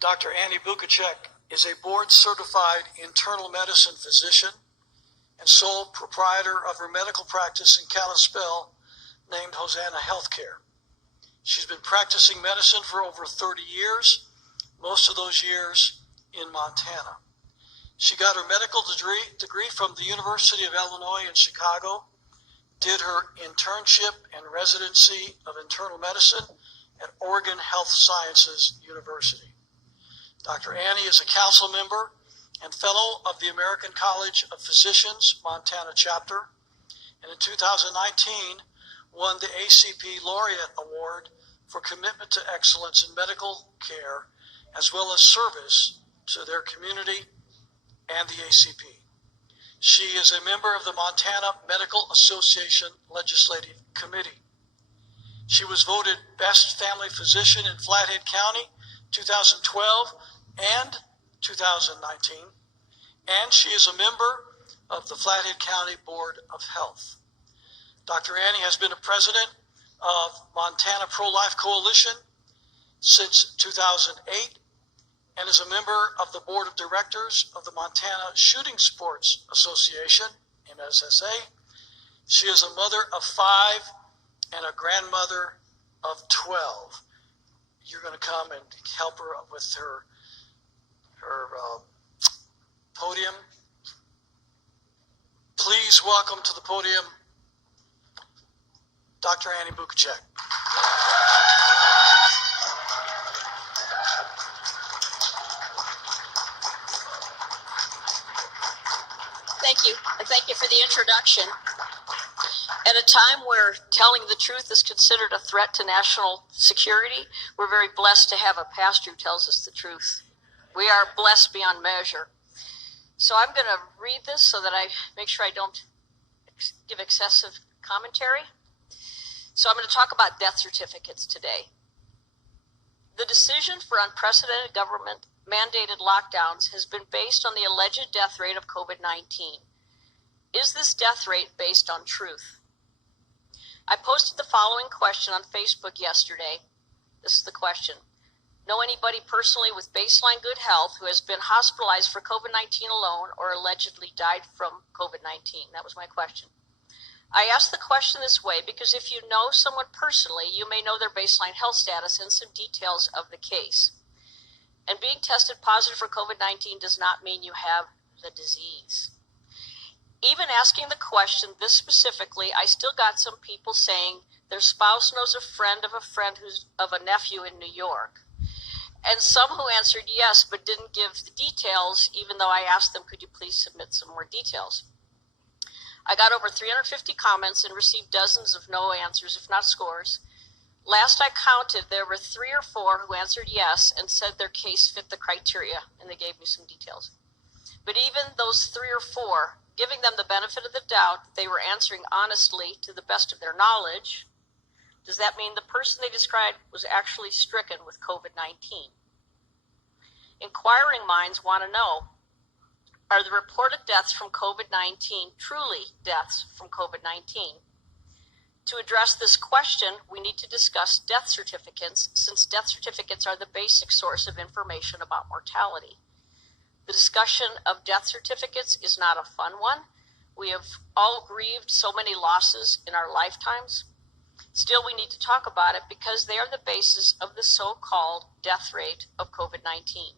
Dr. Annie Bukacek is a board-certified internal medicine physician and sole proprietor of her medical practice in Kalispell named Hosanna Healthcare. She's been practicing medicine for over 30 years, most of those years in Montana. She got her medical degree from the University of Illinois in Chicago, did her internship and residency of internal medicine at Oregon Health Sciences University. Dr. Annie is a council member and fellow of the American College of Physicians Montana chapter, and in 2019 won the ACP Laureate Award for commitment to excellence in medical care, as well as service to their community and the ACP. She is a member of the Montana Medical Association Legislative Committee. She was voted Best Family Physician in Flathead County 2012 and 2019, and she is a member of the Flathead County Board of Health. Dr. Annie has been a president of Montana Pro-Life Coalition since 2008 and is a member of the board of directors of the Montana Shooting Sports Association, MSSA. She is a mother of 5 and a grandmother of 12. You're going to come and help her with her podium. Please welcome to the podium Dr. Annie Bukacek. Thank you, and thank you for the introduction. At a time where telling the truth is considered a threat to national security, we're very blessed to have a pastor who tells us the truth. We are blessed beyond measure. So I'm going to read this so that I make sure I don't give excessive commentary. So I'm going to talk about death certificates today. The decision for unprecedented government-mandated lockdowns has been based on the alleged death rate of COVID-19. Is this death rate based on truth? I posted the following question on Facebook yesterday. This is the question. Know anybody personally with baseline good health who has been hospitalized for COVID-19 alone or allegedly died from COVID-19? That was my question. I asked the question this way because if you know someone personally, you may know their baseline health status and some details of the case. And being tested positive for COVID-19 does not mean you have the disease. Even asking the question this specifically, I still got some people saying their spouse knows a friend who's of a nephew in New York. And some who answered yes, but didn't give the details, even though I asked them, could you please submit some more details? I got over 350 comments and received dozens of no answers, if not scores. Last I counted, there were 3 or 4 who answered yes and said their case fit the criteria, and they gave me some details. But even those 3 or 4, giving them the benefit of the doubt that they were answering honestly to the best of their knowledge, does that mean the person they described was actually stricken with COVID-19? Inquiring minds want to know, are the reported deaths from COVID-19 truly deaths from COVID-19? To address this question, we need to discuss death certificates, since death certificates are the basic source of information about mortality. The discussion of death certificates is not a fun one. We have all grieved so many losses in our lifetimes. Still, we need to talk about it because they are the basis of the so-called death rate of COVID-19.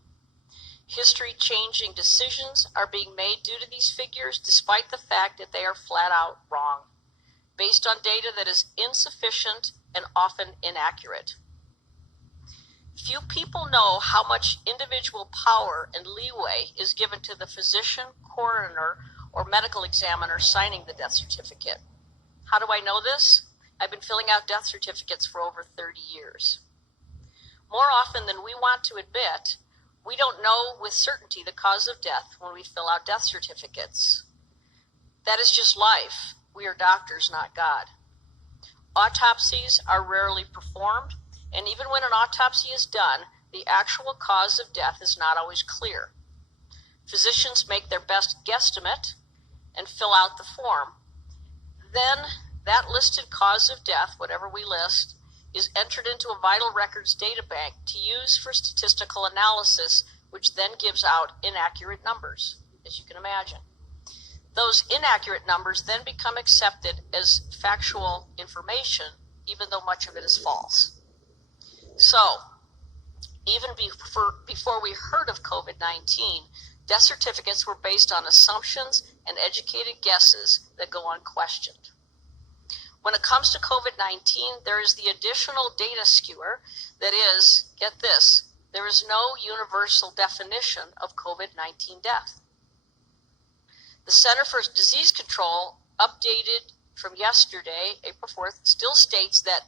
History-changing decisions are being made due to these figures, despite the fact that they are flat out wrong, based on data that is insufficient and often inaccurate. Few people know how much individual power and leeway is given to the physician, coroner, or medical examiner signing the death certificate. How do I know this? I've been filling out death certificates for over 30 years. More often than we want to admit, we don't know with certainty the cause of death when we fill out death certificates. That is just life. We are doctors, not God. Autopsies are rarely performed, and even when an autopsy is done, the actual cause of death is not always clear. Physicians make their best guesstimate and fill out the form. Then that listed cause of death, whatever we list, is entered into a vital records data bank to use for statistical analysis, which then gives out inaccurate numbers, as you can imagine. Those inaccurate numbers then become accepted as factual information, even though much of it is false. So, even before we heard of COVID-19, death certificates were based on assumptions and educated guesses that go unquestioned. When it comes to COVID-19, there is the additional data skewer that is, get this, there is no universal definition of COVID-19 death. The Center for Disease Control, updated from yesterday, April 4th, still states that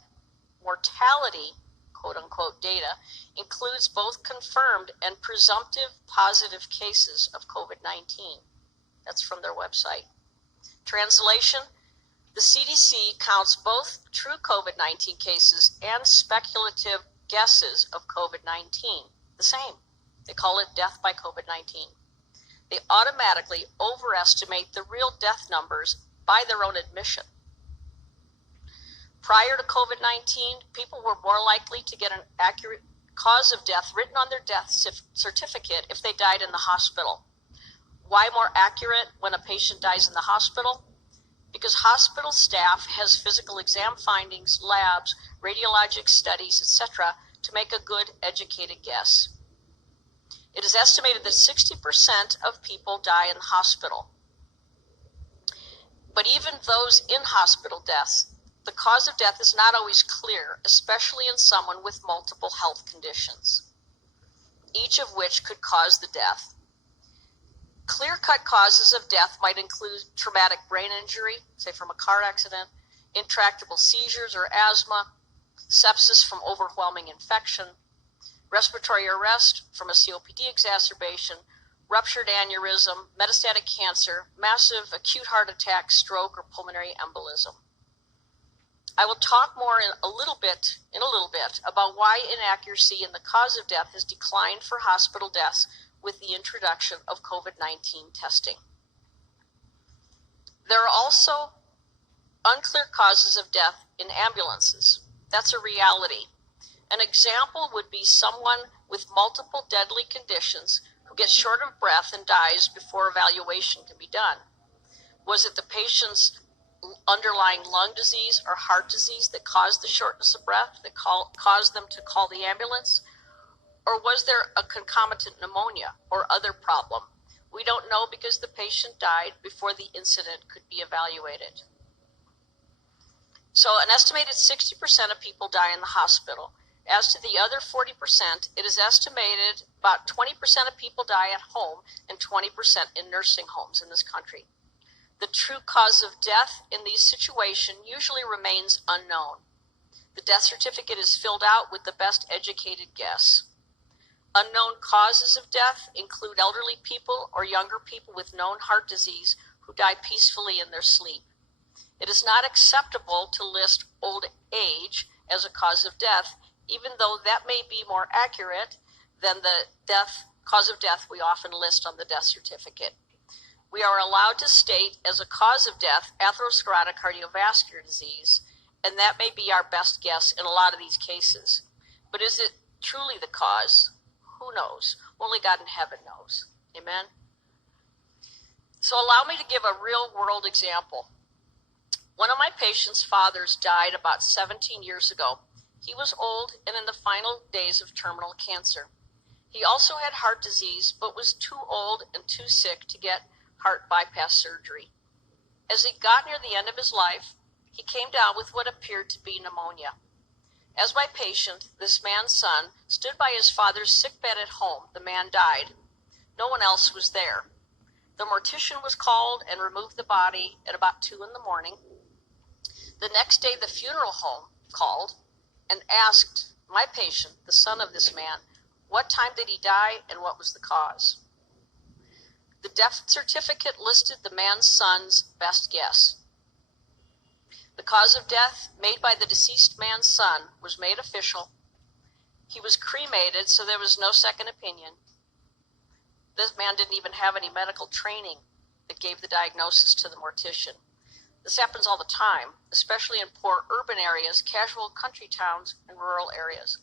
mortality, quote-unquote, data includes both confirmed and presumptive positive cases of COVID-19. That's from their website. Translation, the CDC counts both true COVID-19 cases and speculative guesses of COVID-19 the same. They call it death by COVID-19. They automatically overestimate the real death numbers by their own admission. Prior to COVID-19, people were more likely to get an accurate cause of death written on their death certificate if they died in the hospital. Why more accurate when a patient dies in the hospital? Because hospital staff has physical exam findings, labs, radiologic studies, etc., to make a good, educated guess. It is estimated that 60% of people die in the hospital. But even those in hospital deaths, the cause of death is not always clear, especially in someone with multiple health conditions, each of which could cause the death. Clear-cut causes of death might include traumatic brain injury, say from a car accident, intractable seizures or asthma, sepsis from overwhelming infection, respiratory arrest from a COPD exacerbation, ruptured aneurysm, metastatic cancer, massive acute heart attack, stroke, or pulmonary embolism. I will talk more in a little bit about why inaccuracy in the cause of death has declined for hospital deaths with the introduction of COVID-19 testing. There are also unclear causes of death in ambulances. That's a reality. An example would be someone with multiple deadly conditions who gets short of breath and dies before evaluation can be done. Was it the patient's underlying lung disease or heart disease that caused the shortness of breath, that caused them to call the ambulance? Or was there a concomitant pneumonia or other problem? We don't know because the patient died before the incident could be evaluated. So an estimated 60% of people die in the hospital. As to the other 40%, it is estimated about 20% of people die at home and 20% in nursing homes in this country. The true cause of death in these situations usually remains unknown. The death certificate is filled out with the best educated guess. Unknown causes of death include elderly people or younger people with known heart disease who die peacefully in their sleep. It is not acceptable to list old age as a cause of death, even though that may be more accurate than the cause of death we often list on the death certificate. We are allowed to state as a cause of death atherosclerotic cardiovascular disease, and that may be our best guess in a lot of these cases. But is it truly the cause? Who knows? Only God in heaven knows. Amen? So allow me to give a real-world example. One of my patient's fathers died about 17 years ago. He was old and in the final days of terminal cancer. He also had heart disease, but was too old and too sick to get heart bypass surgery. As he got near the end of his life, he came down with what appeared to be pneumonia. As my patient, this man's son, stood by his father's sick bed at home, the man died. No one else was there. The mortician was called and removed the body at about 2 a.m. The next day, the funeral home called and asked my patient, the son of this man, what time did he die and what was the cause? The death certificate listed the man's son's best guess. The cause of death made by the deceased man's son was made official. He was cremated, so there was no second opinion. This man didn't even have any medical training that gave the diagnosis to the mortician. This happens all the time, especially in poor urban areas, casual country towns, and rural areas.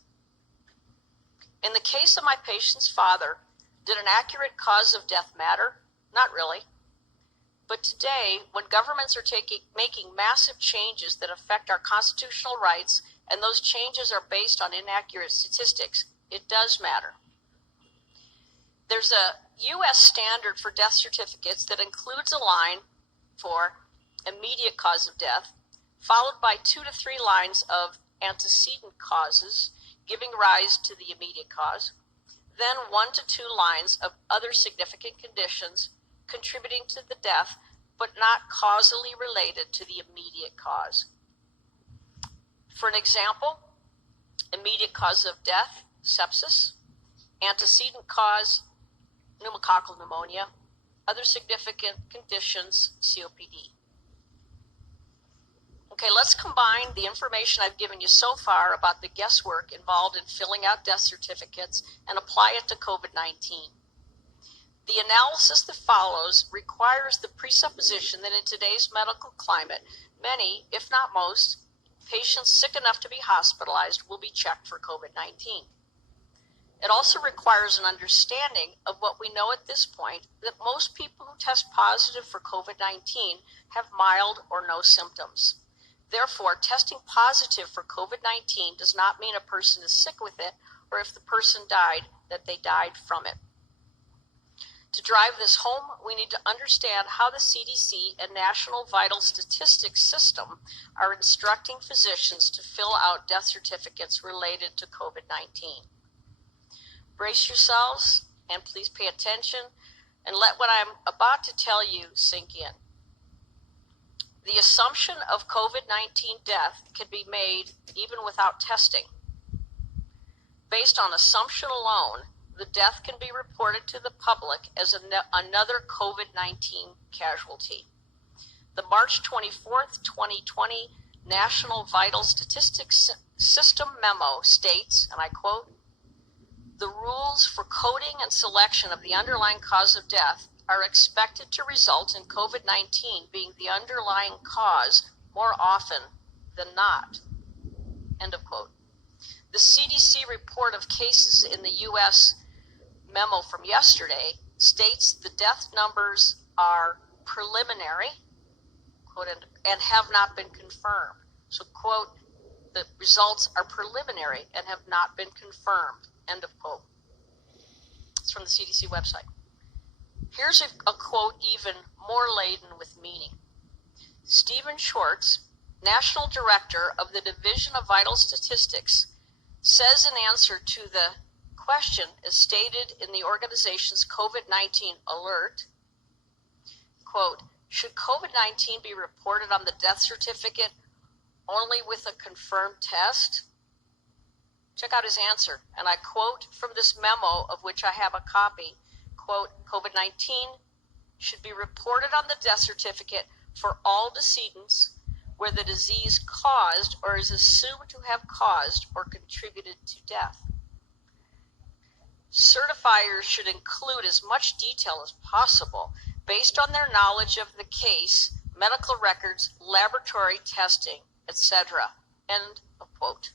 In the case of my patient's father, did an accurate cause of death matter? Not really. But today, when governments are making massive changes that affect our constitutional rights, and those changes are based on inaccurate statistics, it does matter. There's a U.S. standard for death certificates that includes a line for immediate cause of death, followed by 2 to 3 lines of antecedent causes, giving rise to the immediate cause, then 1 to 2 lines of other significant conditions contributing to the death, but not causally related to the immediate cause. For an example, immediate cause of death, sepsis, antecedent cause, pneumococcal pneumonia, other significant conditions, COPD. Okay, let's combine the information I've given you so far about the guesswork involved in filling out death certificates and apply it to COVID-19. The analysis that follows requires the presupposition that in today's medical climate, many, if not most, patients sick enough to be hospitalized will be checked for COVID-19. It also requires an understanding of what we know at this point, that most people who test positive for COVID-19 have mild or no symptoms. Therefore, testing positive for COVID-19 does not mean a person is sick with it, or if the person died, that they died from it. To drive this home, we need to understand how the CDC and National Vital Statistics System are instructing physicians to fill out death certificates related to COVID-19. Brace yourselves, and please pay attention, and let what I'm about to tell you sink in. The assumption of COVID-19 death can be made even without testing. Based on assumption alone, the death can be reported to the public as another COVID-19 casualty. The March 24th, 2020 National Vital Statistics System memo states, and I quote, "The rules for coding and selection of the underlying cause of death are expected to result in COVID-19 being the underlying cause more often than not." End of quote. The CDC report of cases in the U.S. memo from yesterday states the death numbers are preliminary, quote, and have not been confirmed. So, quote, the results are preliminary and have not been confirmed, end of quote. It's from the CDC website. Here's a quote even more laden with meaning. Stephen Schwartz, National Director of the Division of Vital Statistics, says in answer to the question as stated in the organization's COVID-19 alert, quote, "Should COVID-19 be reported on the death certificate only with a confirmed test?" Check out his answer, and I quote from this memo of which I have a copy, quote, "COVID-19 should be reported on the death certificate for all decedents where the disease caused or is assumed to have caused or contributed to death. Certifiers should include as much detail as possible based on their knowledge of the case, medical records, laboratory testing, etc." End of quote.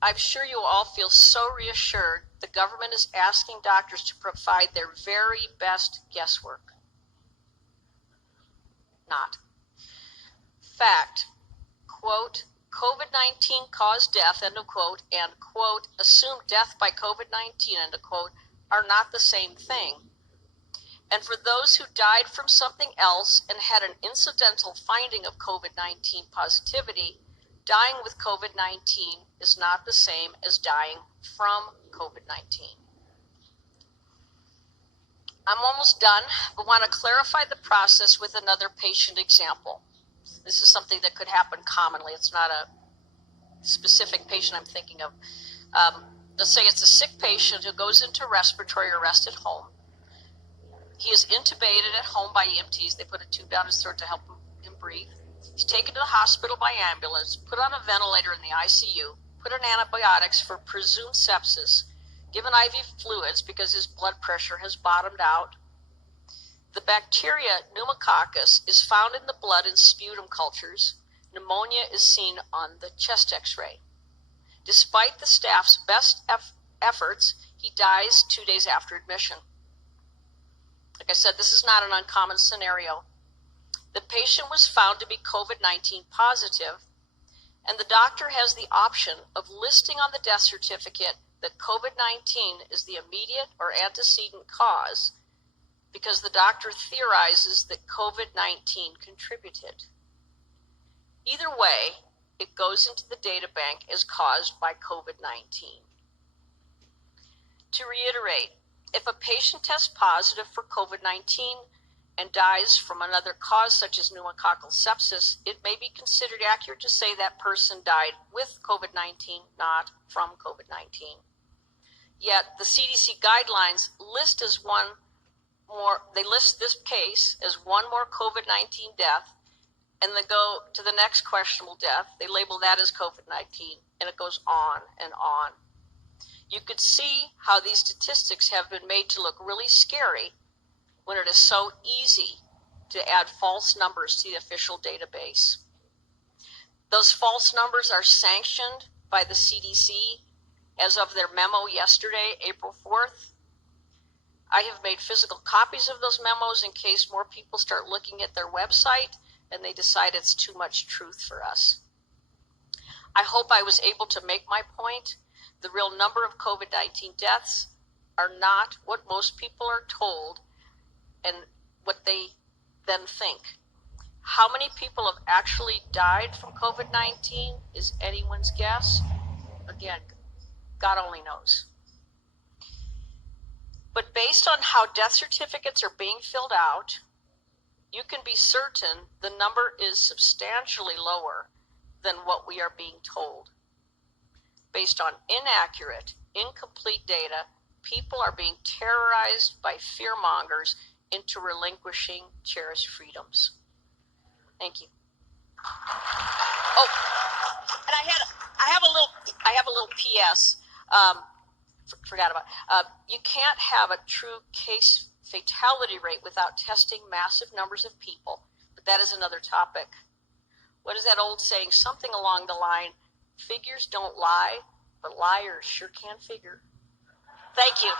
I'm sure you all feel so reassured the government is asking doctors to provide their very best guesswork. Not. Fact, quote, "COVID-19 caused death," end of quote, and, quote, "assumed death by COVID-19," end of quote, are not the same thing. And for those who died from something else and had an incidental finding of COVID-19 positivity, dying with COVID-19 is not the same as dying from COVID-19. I'm almost done, but want to clarify the process with another patient example. This is something that could happen commonly. It's not a specific patient I'm thinking of. Let's say it's a sick patient who goes into respiratory arrest at home. He is intubated at home by EMTs. They put a tube down his throat to help him breathe. He's taken to the hospital by ambulance, put on a ventilator in the ICU, put on antibiotics for presumed sepsis, given IV fluids because his blood pressure has bottomed out. The bacteria pneumococcus is found in the blood and sputum cultures. Pneumonia is seen on the chest x-ray. Despite the staff's best efforts, he dies 2 days after admission. Like I said, this is not an uncommon scenario. The patient was found to be COVID-19 positive, and the doctor has the option of listing on the death certificate that COVID-19 is the immediate or antecedent cause because the doctor theorizes that COVID-19 contributed. Either way, it goes into the data bank as caused by COVID-19. To reiterate, if a patient tests positive for COVID-19 and dies from another cause such as pneumococcal sepsis, it may be considered accurate to say that person died with COVID-19, not from COVID-19. Yet the CDC guidelines list this case as one more COVID-19 death, and they go to the next questionable death. They label that as COVID-19, and it goes on and on. You could see how these statistics have been made to look really scary when it is so easy to add false numbers to the official database. Those false numbers are sanctioned by the CDC as of their memo yesterday, April 4th. I have made physical copies of those memos in case more people start looking at their website and they decide it's too much truth for us. I hope I was able to make my point. The real number of COVID-19 deaths are not what most people are told and what they then think. How many people have actually died from COVID-19 is anyone's guess. Again, God only knows. But based on how death certificates are being filled out, you can be certain the number is substantially lower than what we are being told. Based on inaccurate, incomplete data, people are being terrorized by fearmongers into relinquishing cherished freedoms. Thank you. Oh, and I have a little PS. Forgot about. You can't have a true case fatality rate without testing massive numbers of people, but that is another topic. What is that old saying? Something along the line, figures don't lie, but liars sure can figure. Thank you.